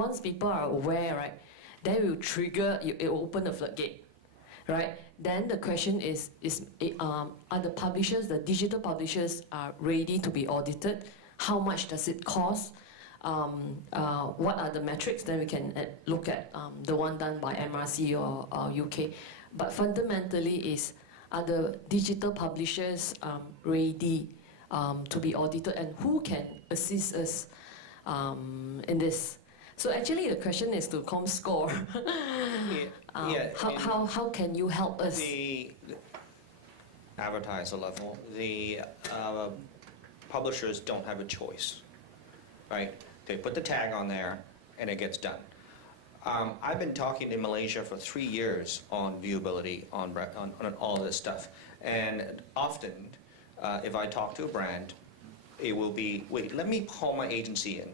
once people are aware, right, then will trigger, it will open the floodgate, right? Then the question is are the publishers, the digital publishers, are ready to be audited? How much does it cost? What are the metrics? Then we can look at the one done by MRC or UK. But fundamentally are the digital publishers ready to be audited, and who can assist us in this? So actually the question is to ComScore. How can you help us? The advertiser level, the publishers don't have a choice, right? They put the tag on there and it gets done. I've been talking in Malaysia for 3 years on viewability, on all of this stuff. And often, if I talk to a brand, it will be, wait, let me call my agency in.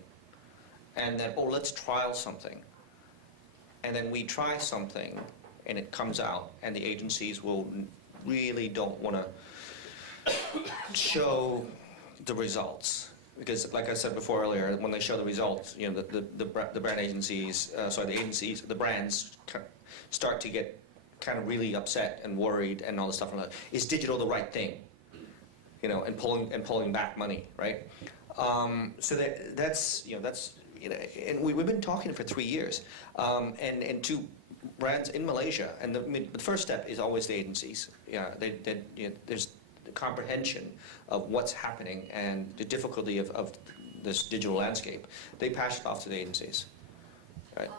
And then, oh, let's trial something. And then we try something, and it comes out, and the agencies will really don't want to show the results. Because, like I said before earlier, when they show the results, you know, the brand agencies, the brands start to get kind of really upset and worried and all this stuff. Is digital the right thing? You know, and pulling back money, right? So that's and we've been talking for 3 years, and to brands in Malaysia, and the first step is always the agencies. Yeah, there's the comprehension of what's happening and the difficulty of this digital landscape. They pass it off to the agencies. Right?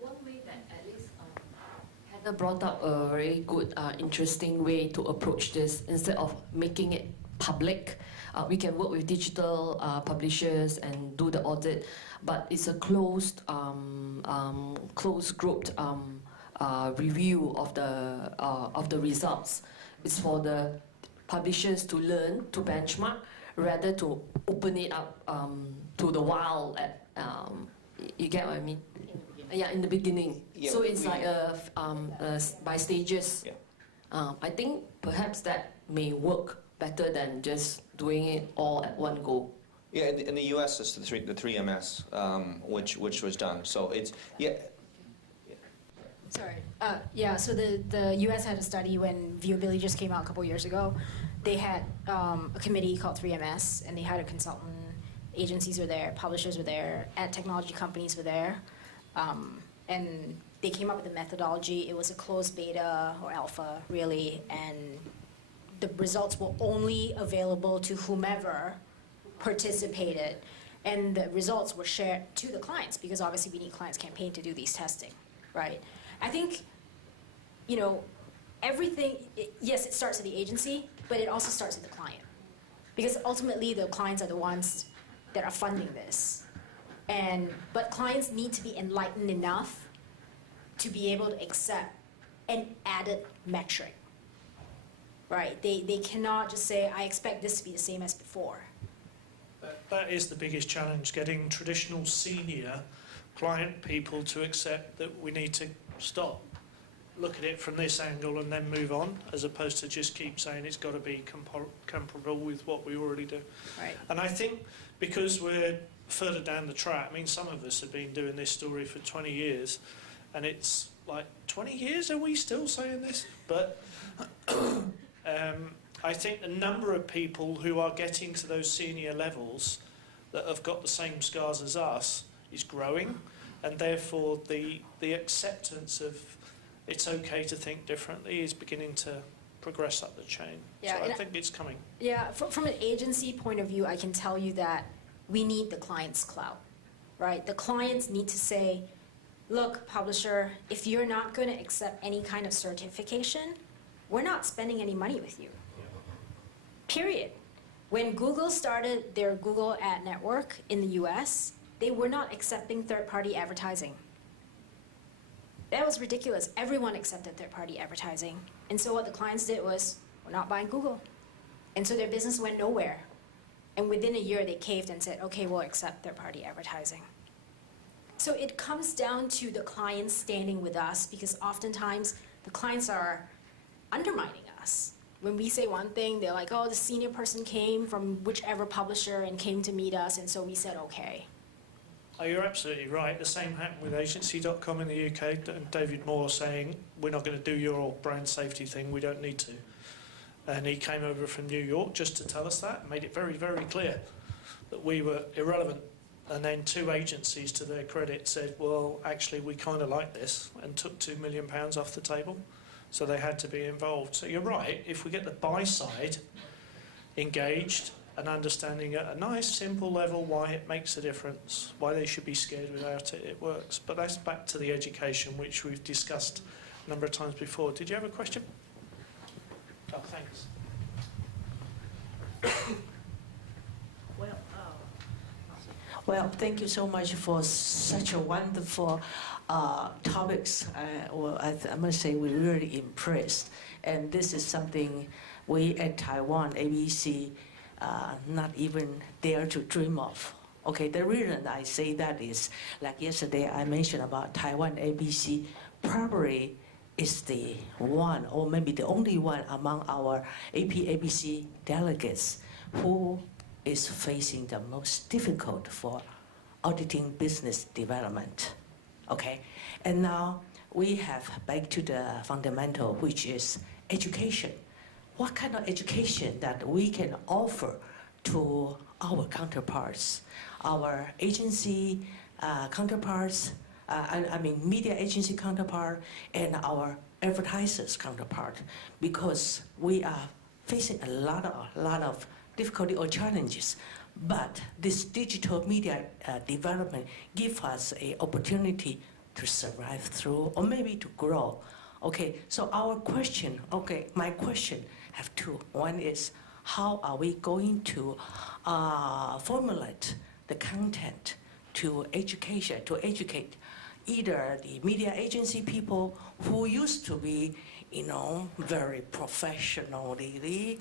One way that at least Heather brought up a very good, interesting way to approach this. Instead of making it public, we can work with digital publishers and do the audit, but it's a closed grouped review of the results. It's for the publishers to learn, to benchmark, rather to open it up to the wild. You get what I mean? Yeah, in the beginning. Yeah, so it's like by stages. Yeah. I think perhaps that may work better than just doing it all at one go. Yeah, in the US, it's the 3MS, which was done. So it's Sorry. Yeah, so the US had a study when viewability just came out a couple years ago. They had a committee called 3MS, and they had a consultant. Agencies were there, publishers were there, ad technology companies were there. And they came up with a methodology. It was a closed beta or alpha, really, and the results were only available to whomever participated. And the results were shared to the clients, because obviously we need clients' campaign to do these testing, right? I think, you know, everything, yes, it starts at the agency, but it also starts with the client. Because ultimately the clients are the ones that are funding this. But clients need to be enlightened enough to be able to accept an added metric, right? They cannot just say, I expect this to be the same as before. That is the biggest challenge, getting traditional senior client people to accept that we need to stop, look at it from this angle and then move on, as opposed to just keep saying it's got to be comparable with what we already do. Right. And I think because we're further down the track, I mean, some of us have been doing this story for 20 years, and it's like, 20 years, are we still saying this? But I think the number of people who are getting to those senior levels that have got the same scars as us is growing, and therefore the acceptance of it's okay to think differently is beginning to progress up the chain. Yeah, so I think it's coming. Yeah, from an agency point of view, I can tell you that we need the client's clout, right? The clients need to say, look, publisher, if you're not going to accept any kind of certification, we're not spending any money with you. Period. When Google started their Google Ad Network in the US, they were not accepting third-party advertising. That was ridiculous. Everyone accepted third-party advertising. And so what the clients did was, we're not buying Google. And so their business went nowhere. And within a year, they caved and said, okay, we'll accept third-party advertising. So it comes down to the clients standing with us, because oftentimes the clients are undermining us. When we say one thing, they're like, oh, the senior person came from whichever publisher and came to meet us, and so we said okay. Oh, you're absolutely right. The same happened with agency.com in the UK, and David Moore saying, we're not going to do your brand safety thing, we don't need to. And he came over from New York just to tell us that, made it very, very clear that we were irrelevant. And then 2 agencies, to their credit, said, well, actually, we kind of like this, and took £2 million off the table. So they had to be involved. So you're right, if we get the buy side engaged and understanding at a nice, simple level why it makes a difference, why they should be scared without it, it works. But that's back to the education, which we've discussed a number of times before. Did you have a question? Oh, thanks. Well, thank you so much for such a wonderful topics. I must say we're really impressed. And this is something we at Taiwan, ABC, not even dare to dream of. Okay, the reason I say that is, like yesterday I mentioned about Taiwan ABC, probably is the one, or maybe the only one among our ABC delegates who is facing the most difficult for auditing business development, okay? And now we have back to the fundamental, which is education. What kind of education that we can offer to our counterparts, our agency counterparts, I mean media agency counterpart, and our advertisers counterpart, because we are facing a lot of difficulty or challenges, but this digital media development gives us an opportunity to survive through, or maybe to grow. Okay, so our question, okay, my question have 2. One is, how are we going to formulate the content to educate either the media agency people who used to be, very professionally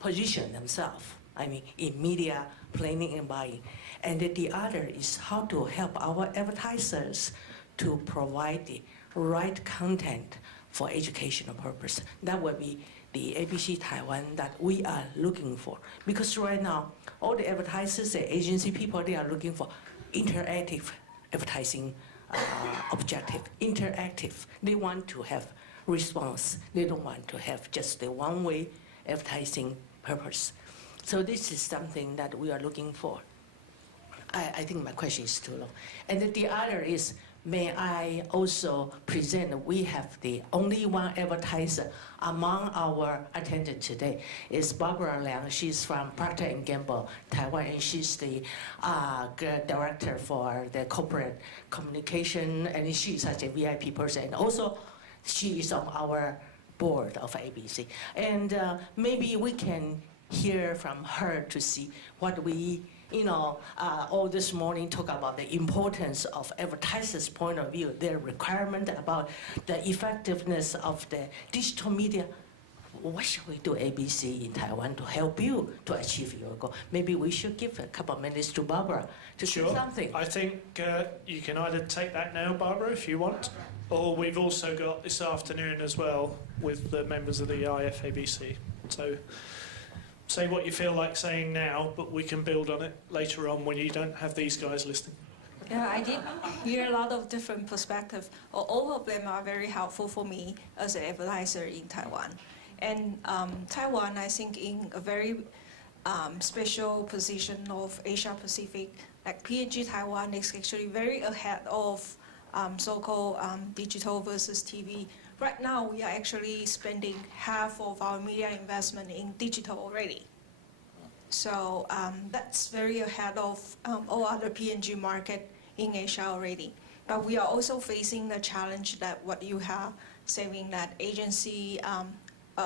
position themselves, I mean, in media planning and buying. And the other is how to help our advertisers to provide the right content for educational purpose. That would be the ABC Taiwan that we are looking for. Because right now, all the advertisers and agency people, they are looking for interactive advertising objective, interactive. They want to have response. They don't want to have just the one-way advertising purpose. So this is something that we are looking for. I think my question is too long. And then the other is, may I also present, we have the only one advertiser among our attendants today is Barbara Liang. She's from Procter & Gamble, Taiwan, and she's the director for the corporate communication, and she's such a VIP person. And also, she is on our board of ABC. And maybe we can hear from her to see what we, all this morning talk about the importance of advertisers' point of view, their requirement about the effectiveness of the digital media. What should we do, ABC in Taiwan, to help you to achieve your goal? Maybe we should give a couple of minutes to Barbara to say something. I think you can either take that now, Barbara, if you want, or we've also got this afternoon as well with the members of the IFABC. So say what you feel like saying now, but we can build on it later on when you don't have these guys listening. Yeah, I did hear a lot of different perspectives. All of them are very helpful for me as an advertiser in Taiwan. And Taiwan, I think, in a very special position of Asia Pacific, like P&G Taiwan is actually very ahead of so-called digital versus TV. Right now, we are actually spending half of our media investment in digital already. So that's very ahead of all other P&G market in Asia already. But we are also facing the challenge that what you have saying that agency,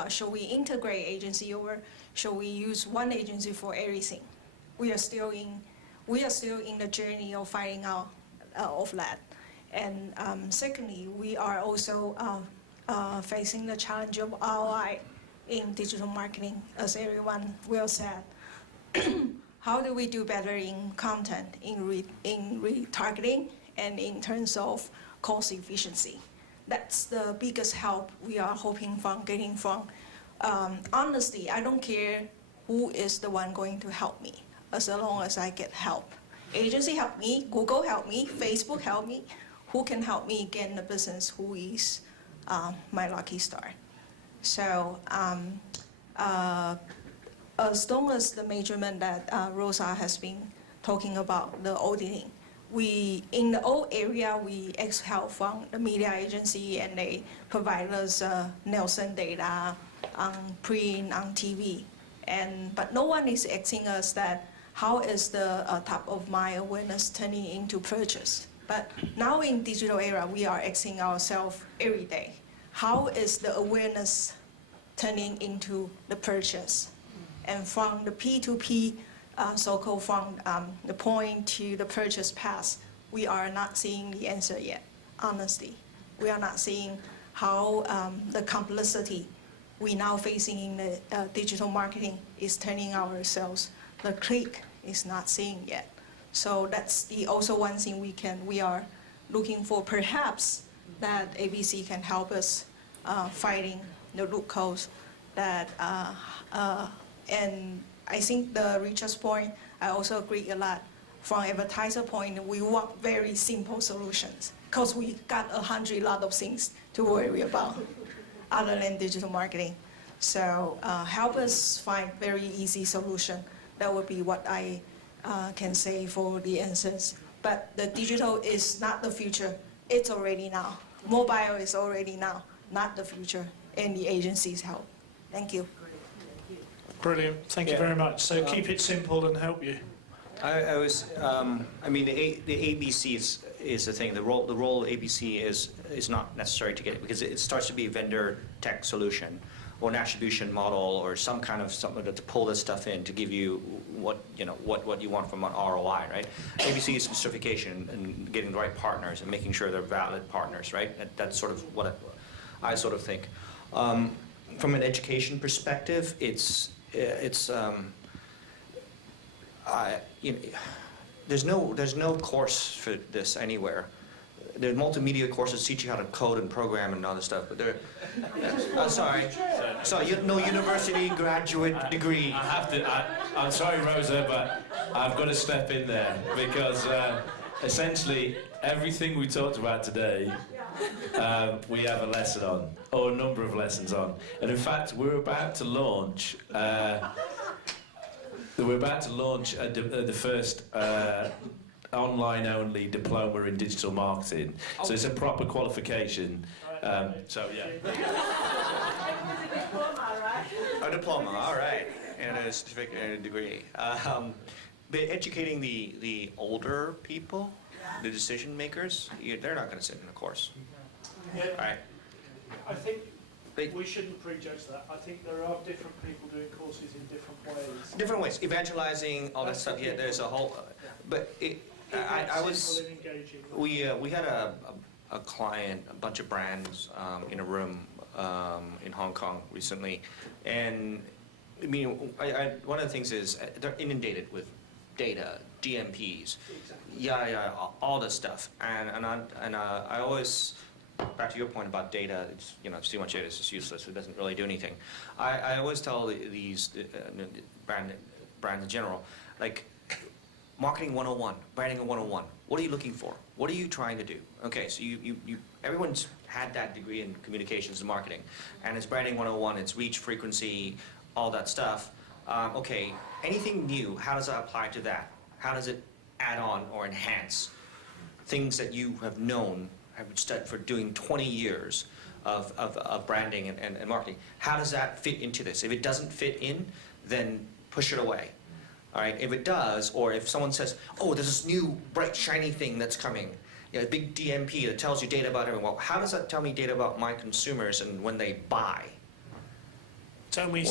should we integrate agency or should we use one agency for everything? We are still in the journey of finding out of that. And secondly, we are also facing the challenge of ROI in digital marketing, as everyone well said. How do we do better in content, in retargeting, and in terms of cost efficiency? That's the biggest help we are hoping from getting from. Honestly, I don't care who is the one going to help me, as long as I get help. agency help me, Google help me, Facebook help me. Who can help me gain the business? Who is my lucky star? So as long as the measurement that Rosa has been talking about, the auditing, in the old area, we ask help from the media agency, and they provide us Nielsen data on print, on TV. But no one is asking us that how is the top of mind awareness turning into purchase. But now in digital era, we are asking ourselves every day, how is the awareness turning into the purchase? And from the P2P, so-called from the point to the purchase path, we are not seeing the answer yet, honestly. We are not seeing how the complexity we now facing in the digital marketing is turning ourselves. The click is not seeing yet. So that's also one thing we are looking for. Perhaps that ABC can help us fighting the root cause that, and I think the Richard's point, I also agree a lot. From advertiser point, we want very simple solutions because we got 100 lot of things to worry about other than digital marketing. So help us find very easy solution. That would be what I can say for the answers. But the digital is not the future. It's already now. Mobile is already now, not the future. And the agencies help. Thank you. Brilliant. Thank you very much. So keep it simple and help you. I mean, the ABC is the thing. The role of ABC is not necessary to get it, because it starts to be a vendor tech solution or an attribution model or some kind of something to pull this stuff in to give you what you want from an ROI, right? ABC is certification and getting the right partners and making sure they're valid partners, right? That's sort of what I sort of think. From an education perspective, there's no course for this anywhere. There are multimedia courses teach you how to code and program and other stuff, but they're sorry, no university graduate degree. I'm sorry, Rosa, but I've got to step in there because essentially everything we talked about today, we have a lesson on, or a number of lessons on, and in fact we're about to launch. The first online-only diploma in digital marketing. So it's a proper qualification. So yeah. A diploma, all right, and a certificate and a degree. But educating the older people, the decision makers, they're not going to sit in a course. Yeah. All right. I think we shouldn't prejudge that. I think there are different people doing courses in different ways. Different ways, evangelizing, all that stuff. Yeah, there's a whole. But we had a client, a bunch of brands in a room in Hong Kong recently, and I mean, one of the things is they're inundated with data, DMPs, all this stuff, and I always. Back to your point about data, it's too much data, it's just useless, it doesn't really do anything. I always tell these brands in general, like, marketing 101, branding 101, what are you looking for? What are you trying to do? Okay, so everyone's had that degree in communications and marketing, and it's branding 101, it's reach, frequency, all that stuff. Okay, anything new, how does that apply to that? How does it add on or enhance things that you have known, have studied for doing 20 years of branding and marketing? How does that fit into this? If it doesn't fit in, then push it away. All right. If it does, or if someone says, "Oh, there's this new bright shiny thing that's coming," a big DMP that tells you data about everyone. Well, how does that tell me data about my consumers and when they buy? Tell me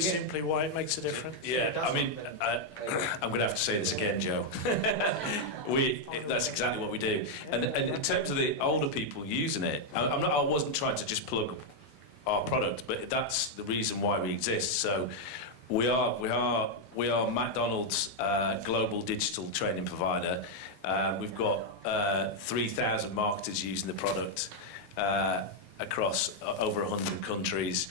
simply why it makes a difference. Yeah, I mean, I'm going to have to say this again, Joe. That's exactly what we do. And in terms of the older people using it, I wasn't trying to just plug our product, but that's the reason why we exist. So we are McDonald's global digital training provider. We've got 3,000 marketers using the product across over 100 countries.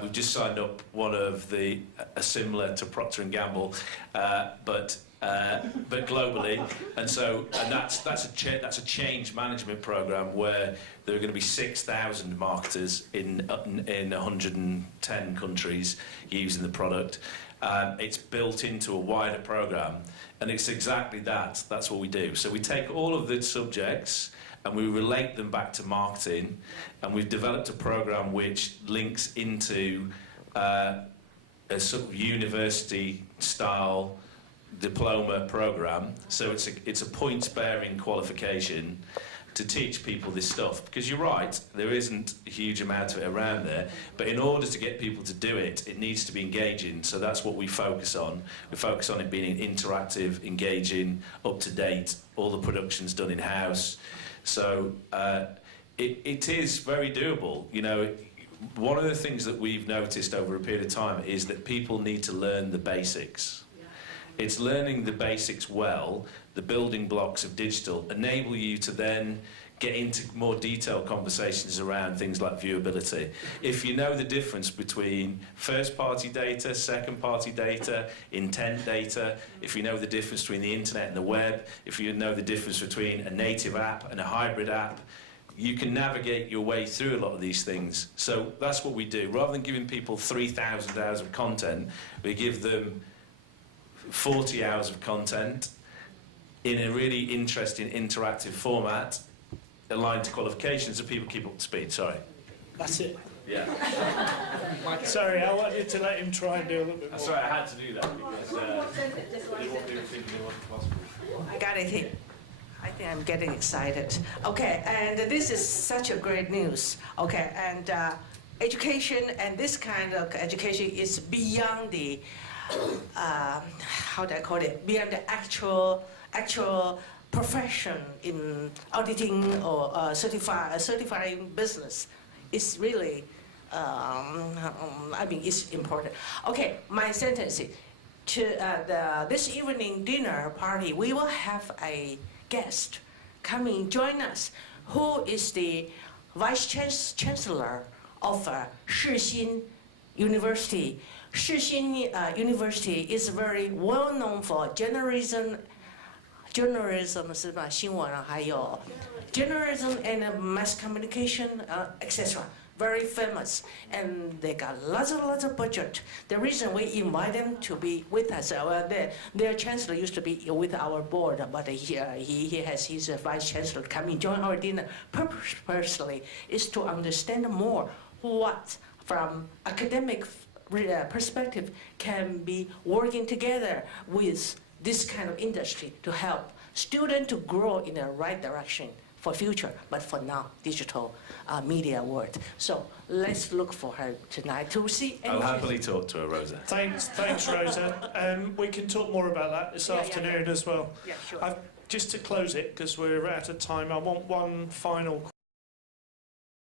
We've just signed up one of a similar to Procter & Gamble, but but globally. And that's a change management program where there are going to be 6,000 marketers in 110 countries using the product. It's built into a wider program, and it's exactly that. That's what we do. So we take all of the subjects and we relate them back to marketing, and we've developed a program which links into a sort of university-style diploma program. So it's a points-bearing qualification to teach people this stuff, because you're right, there isn't a huge amount of it around there, but in order to get people to do it, it needs to be engaging. So that's what we focus on. We focus on it being interactive, engaging, up to date, all the production's done in-house. So it is very doable. You know, one of the things that we've noticed over a period of time is that people need to learn the basics. It's learning the basics well, the building blocks of digital, enable you to then get into more detailed conversations around things like viewability. If you know the difference between first-party data, second-party data, intent data, if you know the difference between the internet and the web, if you know the difference between a native app and a hybrid app, you can navigate your way through a lot of these things. So that's what we do. Rather than giving people 3,000 hours of content, we give them 40 hours of content in a really interesting interactive format aligned to qualifications so people keep up to speed. Sorry. That's it. Yeah. Sorry, I wanted to let him try and do a little bit more. Sorry, I had to do that because they won't be thinking it wasn't possible. I got it here. I think I'm getting excited. Okay, and this is such a great news. Okay, and education and this kind of education is beyond the, how do I call it? Beyond the actual profession in auditing or certifying business. It's really, I mean, it's important. Okay, my sentence is, this evening dinner party, we will have a guest coming join us, who is the Vice Chancellor of Shixin University. Shixin University is very well known for journalism 是吧？新闻啊，还有 journalism and mass communication, etc. Very famous, and they got lots of budget. The reason we invite them to be with us, their chancellor used to be with our board, but he has his vice chancellor coming join our dinner. Purposely is to understand more what, from academic perspective, can be working together with this kind of industry to help students to grow in the right direction for future, but for now, digital media world. So let's look for her tonight to see. I'll happily talk to her, Rosa. Thanks, Rosa. We can talk more about that this afternoon as well. Yeah, sure. Just to close it, because we're out of time, I want one final question.